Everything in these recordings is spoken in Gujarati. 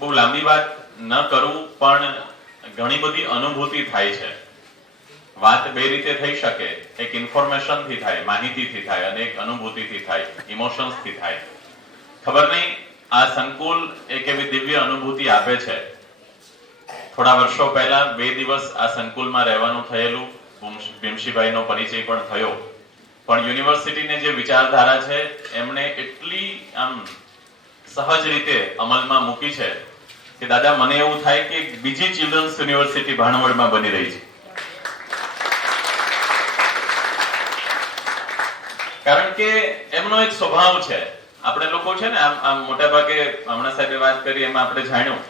બહુ લાંબી વાત ન કરું, પણ ઘણી બધી અનુભૂતિ થાય છે. વાત બે રીતે થઈ શકે, એક ઇન્ફોર્મેશન થી થાય, માહિતીથી થાય, અને એક અનુભૂતિથી થાય, ઇમોશન્સ થી થાય. ખબર નહીં આ સંકુલ એક એવી દિવ્ય અનુભૂતિ આપે છે. થોડા વર્ષો પહેલા 2 દિવસ આ સંકુલમાં રહેવાનું થયેલું, ભીમશીભાઈનો પરિચય પણ થયો. પણ યુનિવર્સિટીની જે વિચારધારા છે એમણે એટલી આમ સહજ રીતે અમલમાં મૂકી છે કે દાદા મને એવું થાય કે બીજી ચિલ્ડ્રન્સ યુનિવર્સિટી ભાણવડમાં બની રહી છે. કારણ કે એમનો એક સ્વભાવ છે. આપણે લોકો છે ને આમ મોટા ભાગે હમણાં સાહેબે વાત કરી એમાં આપણે જાણ્યું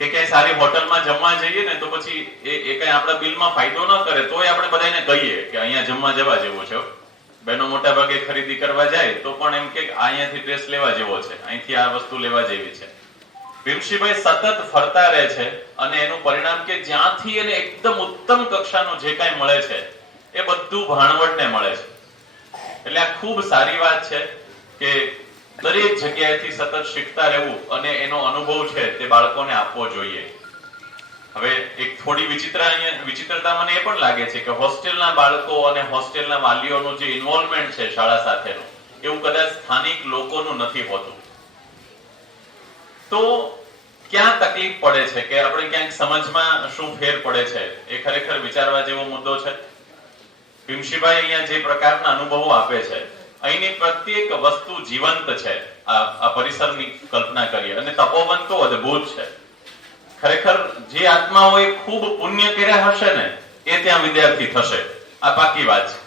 કે ક્યાંય સારી હોટલમાં જમવા જઈએ ને તો પછી એ કઈ આપણા બિલમાં ફાયદો ન કરે તોય આપણે બધાને કહીએ કે અહીંયા જમવા જવા જેવો છે. બહેનો મોટા ભાગે ખરીદી કરવા જાય તો પણ એમ કે અહીંયાથી ડ્રેસ લેવા જેવો છે, અહીંથી આ વસ્તુ લેવા જેવી છે. ભીમશીભાઈ સતત ફરતા રહે છે અને એનું પરિણામ કે જ્યાંથી એને એકદમ ઉત્તમ કક્ષાનું જે કાંઈ મળે છે એ બધું ભાણવડને મળે છે. એટલે આ ખૂબ સારી વાત છે કે દરેક જગ્યાએથી સતત શીખતા રહેવું અને એનો અનુભવ છે તે બાળકોને આપવો જોઈએ. હવે એક થોડી વિચિત્રતા મને એ પણ લાગે છે કે હોસ્ટેલના બાળકો અને હોસ્ટેલના વાલીઓનું જે ઇન્વોલ્વમેન્ટ છે શાળા સાથેનું એવું કદાચ સ્થાનિક લોકોનું નથી હોતું. તો ક્યાં તકલીફ પડે છે કે આપણે ક્યાંક સમજમાં શું ફેર પડે છે એ ખરેખર વિચારવા જેવો મુદ્દો છે. ભીમશીભાઈ અહીંયા જે પ્રકારના અનુભવો આપે છે અહીંની પ્રત્યેક વસ્તુ જીવંત છે. આ પરિસરની કલ્પના કરીએ અને તપોવન તો અદ્ભુત છે. ખરેખર જે આત્માઓએ ખૂબ પુણ્ય કર્યા હશે ને એ ત્યાં વિદ્યાર્થી થશે. આ પાકી વાત છે.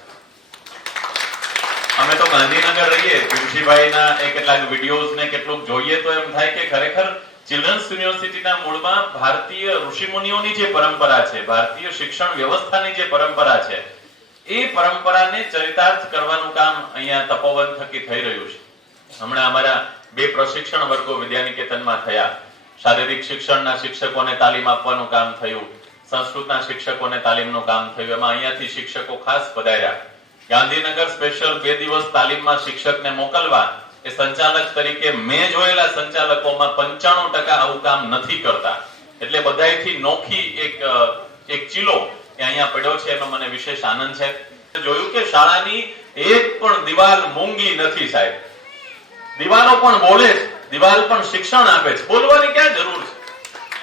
અમે તો ગાંધીનગર રહીએ, ભીમશીભાઈના એ કેટલાક વિડીયોઝ ને કેટલુંક જોઈએ તો એમ થાય કે ખરેખર ચિલ્ડ્રન્સ યુનિવર્સિટીના મૂળમાં ભારતીય ઋષિમુનિઓની જે પરંપરા છે, ભારતીય શિક્ષણ વ્યવસ્થાની જે પરંપરા છે એ પરંપરાને ચરિતાર્થ કરવાનું કામ અહીંયા તપોવન થકી થઈ રહ્યું છે. હમણાં અમારા 2 પ્રશિક્ષણ વર્ગો વિદ્યાનિકેતનમાં થયા. શારીરિક શિક્ષણના શિક્ષકોને તાલીમ આપવાનું કામ થયું, સંસ્કૃતના શિક્ષકોને તાલીમનું કામ થયું. એમાં અહીંયાથી શિક્ષકો ખાસ પધાર્યા. ગાંધીનગર સ્પેશિયલ 2 દિવસ તાલીમમાં શિક્ષકને મોકલવા એ સંચાલક તરીકે મેં જોયેલા સંચાલકોમાં 95% આવું કામ નથી કરતા. એટલે બધાયથી નોખી એક ચીલો એ અહીંયા પડ્યો છે. એમાં મને વિશેષ આનંદ છે. જોયું કે શાળાની એક પણ દિવાલ મૂંગી નથી સાહેબ. દિવાલો પણ બોલે છે, દિવાલ પણ શિક્ષણ આપે છે. બોલવાની ક્યાં જરૂર છે?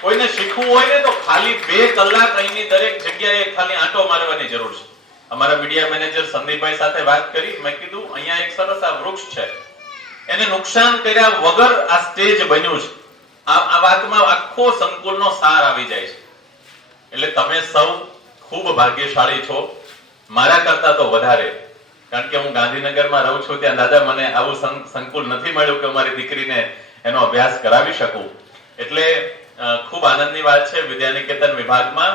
કોઈને શીખવું હોય ને તો ખાલી 2 કલાક અહીંની દરેક જગ્યાએ ખાલી આંટો મારવાની જરૂર છે. અમારા મીડિયા મેનેજર સંદીપભાઈ સાથે વાત કરી, મેં કીધું અહીંયા એક સરસ આ વૃક્ષ છે, એને નુકસાન કર્યા વગર આ સ્ટેજ બન્યું છે. આ વાતમાં આખો સંકુલનો સાર આવી જાય છે. એટલે તમે સૌ ખૂબ ભાગ્યશાળી છો, મારા કરતા તો વધારે. કારણ કે હું ગાંધીનગરમાં રહું છું, ત્યાં દાદા મને આવું સંકુલ નથી મળ્યું કે મારી દીકરીને એનો અભ્યાસ કરાવી શકું. એટલે ખૂબ આનંદની વાત છે. વિદ્યાનિકેતન વિભાગમાં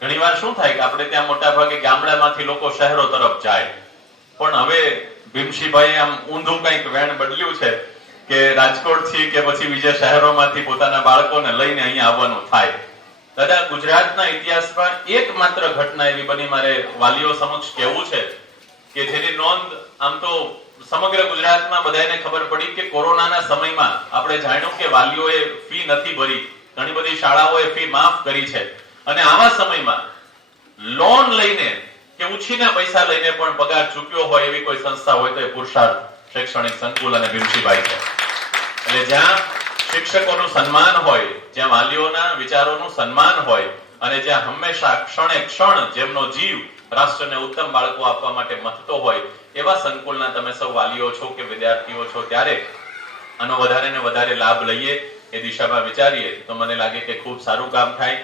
ઘણીવાર શું થાય કે આપણે ત્યાં મોટા ભાગે ગામડામાંથી લોકો શહેરો તરફ જાય, પણ હવે ભીમશીભાઈએ આમ ઊંધું કંઈક વેણ બદલ્યું છે કે રાજકોટથી કે પછી બીજા શહેરોમાંથી પોતાના બાળકોને લઈને અહીંયા આવવાનું થાય. દાદા ગુજરાતના ઇતિહાસમાં એકમાત્ર ઘટના એવી બની, મારે વાલીઓ સમક્ષ કહેવું છે કે જેની નોંધ આમ તો સમગ્ર ગુજરાતમાં બધાને ખબર પડી કે કોરોનાના સમયમાં આપણે જાણ્યું કે વાલીઓએ ફી નથી ભરી, ઘણી બધી શાળાઓએ ફી માફ કરી છે અને આવા સમયમાં લોન લઈને કે ઉછીના પૈસા લઈને પણ પગાર ચૂક્યો હોય એવી કોઈ સંસ્થા હોય તો એ પુરુષાર્થ શૈક્ષણિક સંકુલ અને ભીમશીભાઈ છે. એટલે જ્યાં શિક્ષકોનું સન્માન હોય, જ્યાં વાલીઓના વિચારોનું સન્માન હોય અને જ્યાં હંમેશા ક્ષણે ક્ષણ જેમનો જીવ રાષ્ટ્રને ઉત્તમ બાળકો આપવા માટે મથતો હોય એવા સંકુલના તમે સૌ વાલીઓ છો કે વિદ્યાર્થીઓ છો, ત્યારે આનો વધારે ને વધારે લાભ લઈએ, એ દિશામાં વિચારીએ તો મને લાગે કે ખૂબ સારું કામ થાય.